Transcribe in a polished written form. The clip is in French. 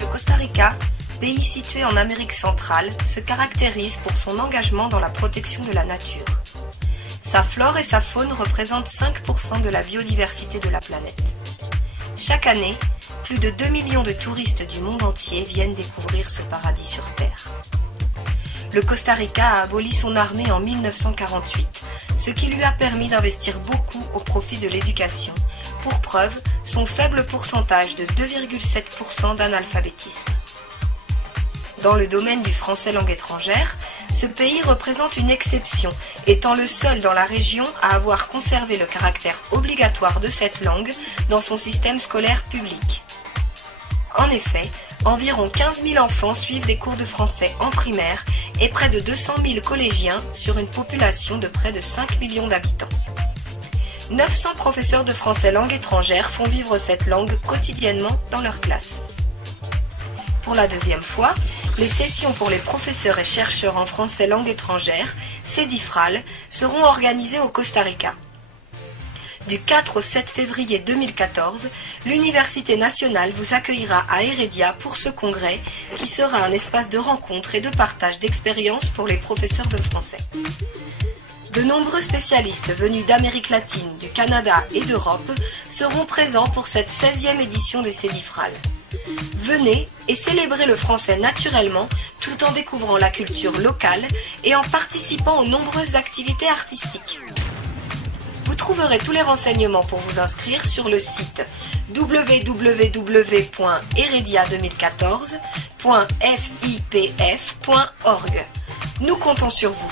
Le Costa Rica, pays situé en Amérique centrale, se caractérise pour son engagement dans la protection de la nature. Sa flore et sa faune représentent 5% de la biodiversité de la planète. Chaque année, plus de 2 millions de touristes du monde entier viennent découvrir ce paradis sur Terre. Le Costa Rica a aboli son armée en 1948, ce qui lui a permis d'investir beaucoup au profit de l'éducation. Pour preuve, son faible pourcentage de 2,7% d'analphabétisme. Dans le domaine du français langue étrangère, ce pays représente une exception, étant le seul dans la région à avoir conservé le caractère obligatoire de cette langue dans son système scolaire public. En effet, environ 15 000 enfants suivent des cours de français en primaire et près de 200 000 collégiens sur une population de près de 5 millions d'habitants. 900 professeurs de français langue étrangère font vivre cette langue quotidiennement dans leur classe. Pour la deuxième fois, les sessions pour les professeurs et chercheurs en français langue étrangère, CEDIFRAL, seront organisées au Costa Rica. Du 4 au 7 février 2014, l'Université nationale vous accueillera à Heredia pour ce congrès qui sera un espace de rencontre et de partage d'expériences pour les professeurs de français. De nombreux spécialistes venus d'Amérique latine, du Canada et d'Europe seront présents pour cette 16e édition des CEDIFRAL. Venez et célébrez le français naturellement tout en découvrant la culture locale et en participant aux nombreuses activités artistiques. Vous trouverez tous les renseignements pour vous inscrire sur le site www.heredia2014.fipf.org. Nous comptons sur vous.